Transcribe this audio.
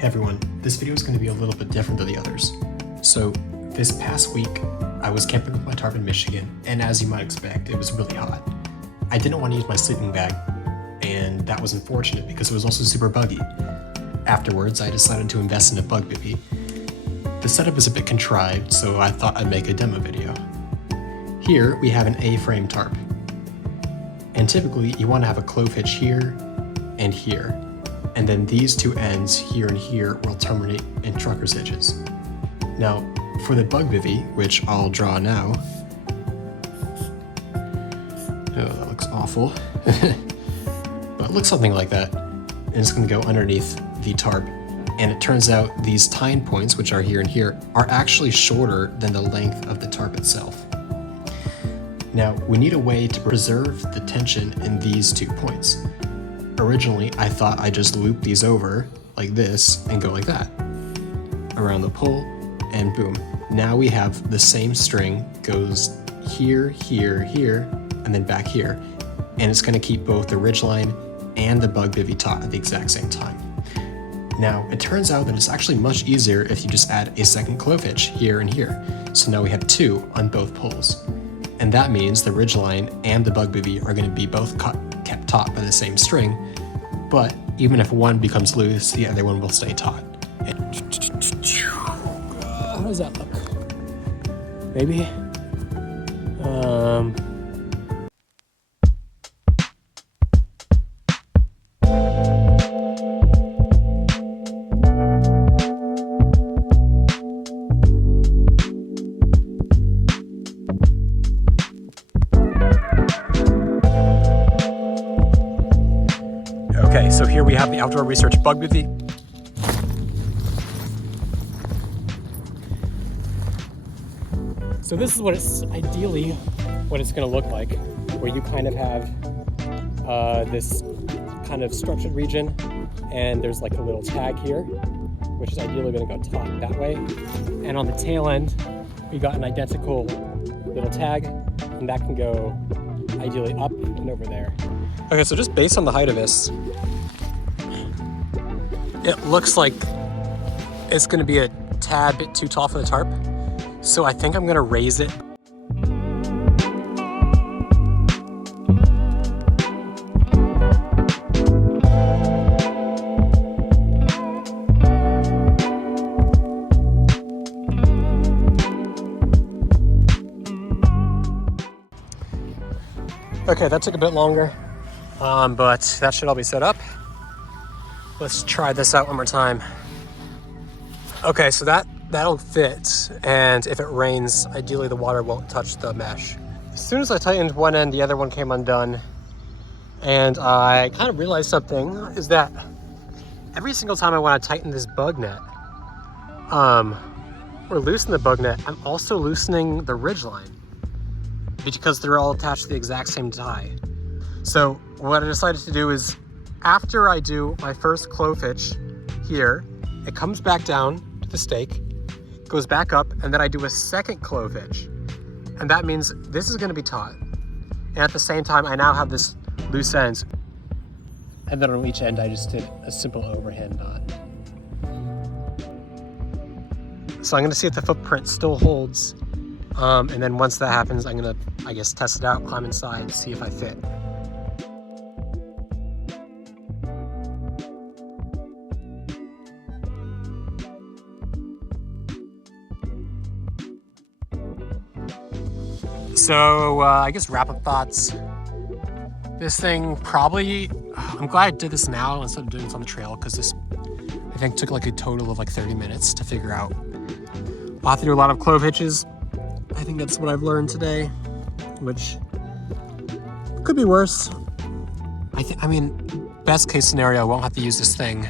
Hey everyone, this video is going to be a little bit different than the others. So this past week, I was camping with my tarp in Michigan, and as you might expect, it was really hot. I didn't want to use my sleeping bag, and that was unfortunate because it was also super buggy. Afterwards, I decided to invest in a bug bivy. The setup is a bit contrived, so I thought I'd make a demo video. Here, we have an A-frame tarp. And typically, you want to have a clove hitch here and here. And then these two ends, here and here, will terminate in trucker's hitches. Now, for the bug bivy, which I'll draw now. Oh, that looks awful. But it looks something like that. And it's going to go underneath the tarp. And it turns out these tine points, which are here and here, are actually shorter than the length of the tarp itself. Now, we need a way to preserve the tension in these 2 points. Originally, I thought I'd just loop these over like this and go like that around the pole, and boom. Now we have the same string goes here, here, here, and then back here. And it's going to keep both the ridgeline and the bug bivy taut at the exact same time. Now, it turns out that it's actually much easier if you just add a second clove hitch here and here. So now we have 2 on both poles. And that means the ridgeline and the bug bivy are going to be both kept taut by the same string, but even if one becomes loose, the other one will stay taut. How does that look? Maybe? Okay, so here we have the Outdoor Research Bug Bivy. So this is what it's ideally what it's going to look like, where you kind of have this kind of structured region, and there's like a little tag here, which is ideally going to go taut that way. And on the tail end, we got an identical little tag, and that can go ideally up and over there. Okay, so just based on the height of this, it looks like it's going to be a tad bit too tall for the tarp. So I think I'm going to raise it. Okay, that took a bit longer, but that should all be set up. Let's try this out one more time. Okay, so that'll fit, and if it rains, ideally the water won't touch the mesh. As soon as I tightened one end, the other one came undone, and I kind of realized something, is that every single time I want to tighten this bug net, or loosen the bug net, I'm also loosening the ridgeline, because they're all attached to the exact same tie. So what I decided to do is, after I do my first clove hitch here, it comes back down to the stake, goes back up, and then I do a second clove hitch. And that means this is going to be taut. And at the same time, I now have this loose end. And then on each end, I just did a simple overhand knot. So I'm going to see if the footprint still holds. And then once that happens, I'm going to, I guess, test it out, climb inside, see if I fit. So I guess wrap-up thoughts. This thing probably, I'm glad I did this now instead of doing this on the trail, because this, I think, took like a total of like 30 minutes to figure out. I'll have to do a lot of clove hitches. I think that's what I've learned today, which could be worse. I mean, best case scenario, I won't have to use this thing